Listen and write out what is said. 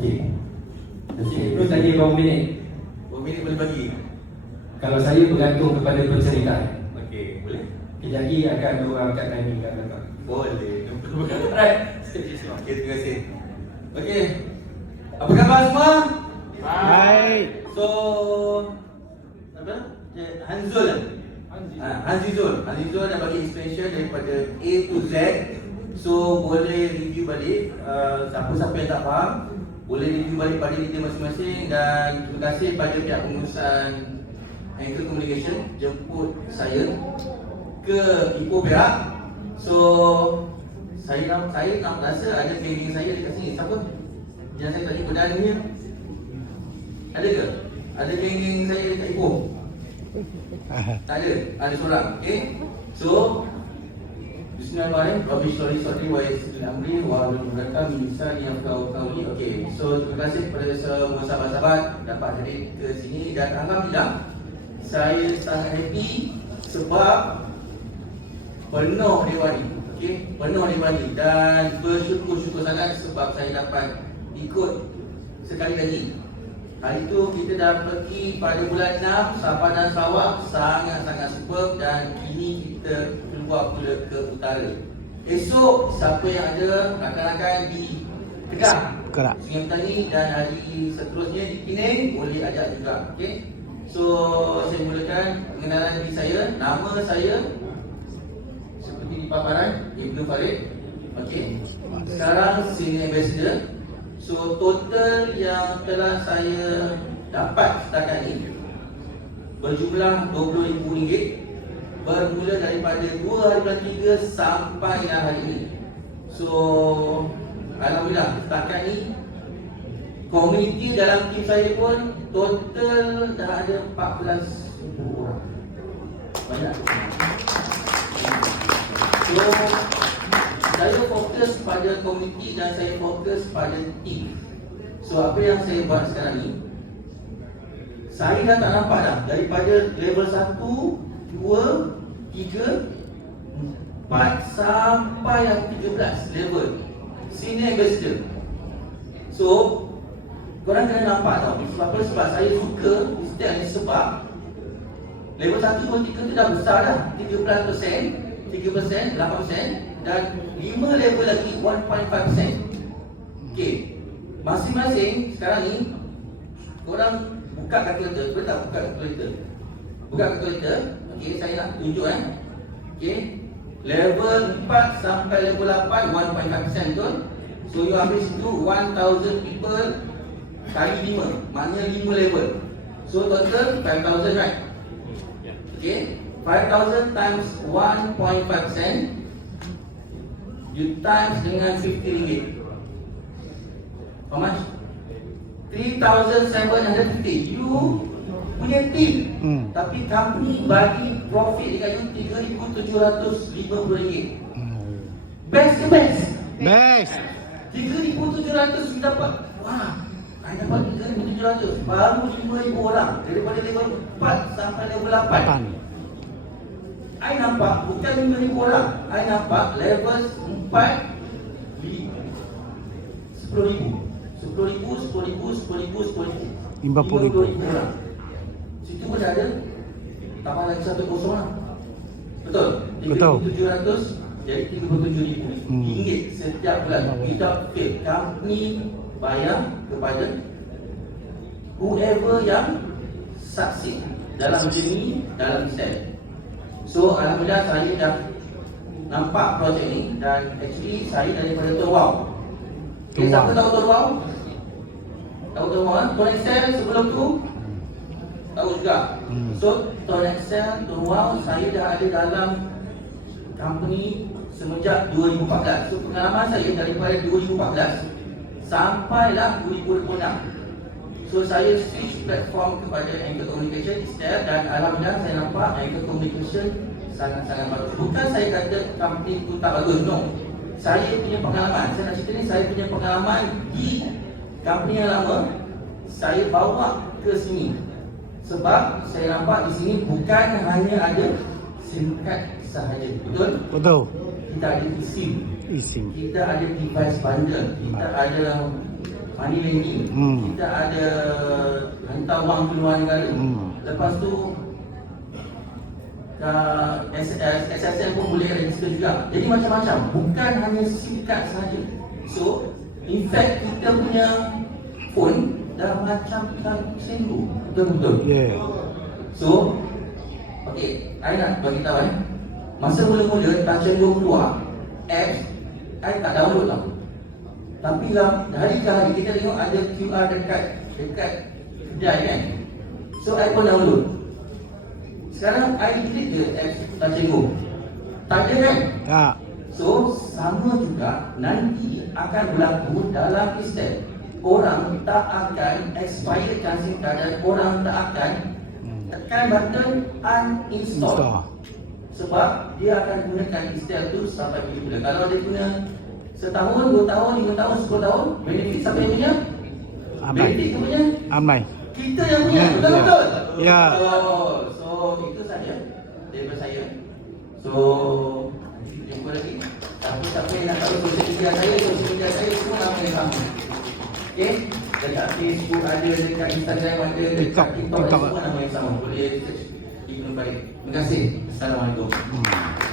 Okey. Itu lagi berapa minit? Berapa minit boleh bagi? Kalau saya bergantung kepada penceritaan. Okey, boleh? Kejap lagi akan diorang angkat timing kat belakang. Boleh. Alright. Okey, terima kasih. Okey. Apa khabar semua? Baik. So, apa? Hanzul kan? Hanzizul dah bagi explanation daripada A to Z. So, boleh review balik. Siapa-siapa yang tak faham, boleh review balik pada detail masing-masing. Dan terima kasih pada pihak pengurusan Anchor Communication jemput saya ke Ipoh Perak. So, saya nak rasa ada geng-geng saya dekat sini. Siapa? Yang saya tak jumpa dah ni. Ada ke? Ada geng-geng saya dekat Ipoh? Tak ada? Ada seorang. Okay? So, Bismillahirrahmanirrahim. Rabbi sholli sadri wa yassir li amri wa hlul 'uqdatam min lisani yafqahu qawli. Okey. So, terima kasih kepada semua sahabat-sahabat dapat hadir ke sini dan alhamdulillah saya sangat happy sebab penuh Dewani. Okey, penuh Dewani dan bersyukur sangat sebab saya dapat ikut sekali lagi. Hari itu kita dah pergi pada bulan 6 Sabah dan Sarawak, sangat-sangat superb dan kini kita keluar pula ke utara. Esok siapa yang ada rakan-rakan di Kedah, Sungai Petani dan hari seterusnya di Penang boleh ajak juga. Okey. So saya mulakan pengenalan diri saya. Nama saya seperti di paparan Ibnu Farid. Okey. Sekarang Senior Ambassador. So total yang telah saya dapat setakat ini berjumlah RM20,000 bermula daripada 2 hari bulan 3 sampai hari ini. So alhamdulillah setakat ini komuniti dalam tim saya pun total dah ada 14,000 orang. Banyak. So saya fokus pada komuniti dan saya fokus pada tim. So apa yang saya buat sekarang ni, saya dah tak nampak dah daripada level 1, 2, 3, 4 sampai yang 17 level Senior Ambassador. So korang kena nampak tau. Sebab apa? Sebab saya suka style ni sebab level 1, 2, 3 tu dah besar dah. 13%, 3%, 8% dan 5 level lagi 1.5%. Okey. Masing-masing sekarang ni korang buka kalkulator. Boleh tak buka kalkulator? Buka kalkulator. Okey, saya nak tunjuk Okey. Level 4 sampai level 8 1.5% betul? So you ambil situ 1000 people kali 5, maknanya 5 level. So total 5000, right? Okay, 5000 times 1.5%, you times dengan RM50. How much? 3750. You punya team, tapi company bagi profit dekat you RM3,750. Best ke best? Best. 3,700 kita dapat. Wah, saya dapat 3,700. Baru 5,000 orang daripada level 4 sampai level 8. I nampak bukan 5,000 orang. I nampak level 4 10,000. 10,000, 10,000, 10,000, 10,000. 50,000 orang. Situ pun ada tambah lagi 1 orang. Betul? Betul. 3,700 jadi RM37,000 setiap bulan. Without fail, company bayar kepada whoever yang succeed dalam journey, dalam sell. So alhamdulillah saya dah nampak projek ni dan actually saya daripada Tuan. Okay, siapa tahu Tuan? Tahu Tuan? Tuan Excel sebelum tu tahu juga. So Tuan Excel, Tuan, saya dah ada dalam company semenjak 2014. So pengalaman saya daripada 2014 sampailah 2026. So saya switch platform kepada Anchor Communication instead dan alhamdulillah saya nampak Anchor Communication sangat-sangat bagus. Bukan saya kata company itu tak bagus, no. Saya punya pengalaman, saya nak cerita ni, saya punya pengalaman di company yang lama saya bawa ke sini. Sebab saya nampak di sini bukan hanya ada SIM card sahaja, betul? Betul. Kita ada eSIM, Ising. kita ada device bundle, kita ada money lending, kita ada hantar wang ke luar negara. Lepas tu SSL pun boleh register juga. Jadi macam-macam, bukan hanya SIM card sahaja. So, in fact kita punya phone dah macam sendiri. Betul-betul. Yeah. So, okay, I nak bagi tahu masa mula-mula Touch 'n Go keluar, apps I tak download tau. Tapi lah hari ke hari kita tengok ada QR dekat kedai kan. So I pun download. Sekarang I delete je apps Touch 'n Go. Tak ada kan? Tak. So sama juga nanti akan berlaku dalam Kistel. Orang tak akan expirekan SIM card dan orang tak akan tekan button uninstall. Install. Sebab dia akan gunakan Kistel tu sampai bila. Kalau dia guna setahun, 2 tahun, 5 tahun, 10 tahun, benefit siapa yang punya? Amai. Benefit tu punya? Amai. Kita yang punya, Ya, betul-betul? ya. So itu saja daripada saya. So jumpa lagi. Siapa-siapa yang nak tahu sosial media saya semua nama yang sama. Okay? Dekat Facebook ada, dekat Instagram ada, dekat TikTok ada, semua nama yang sama. Boleh search di Gunung Barik. Terima kasih. Assalamualaikum.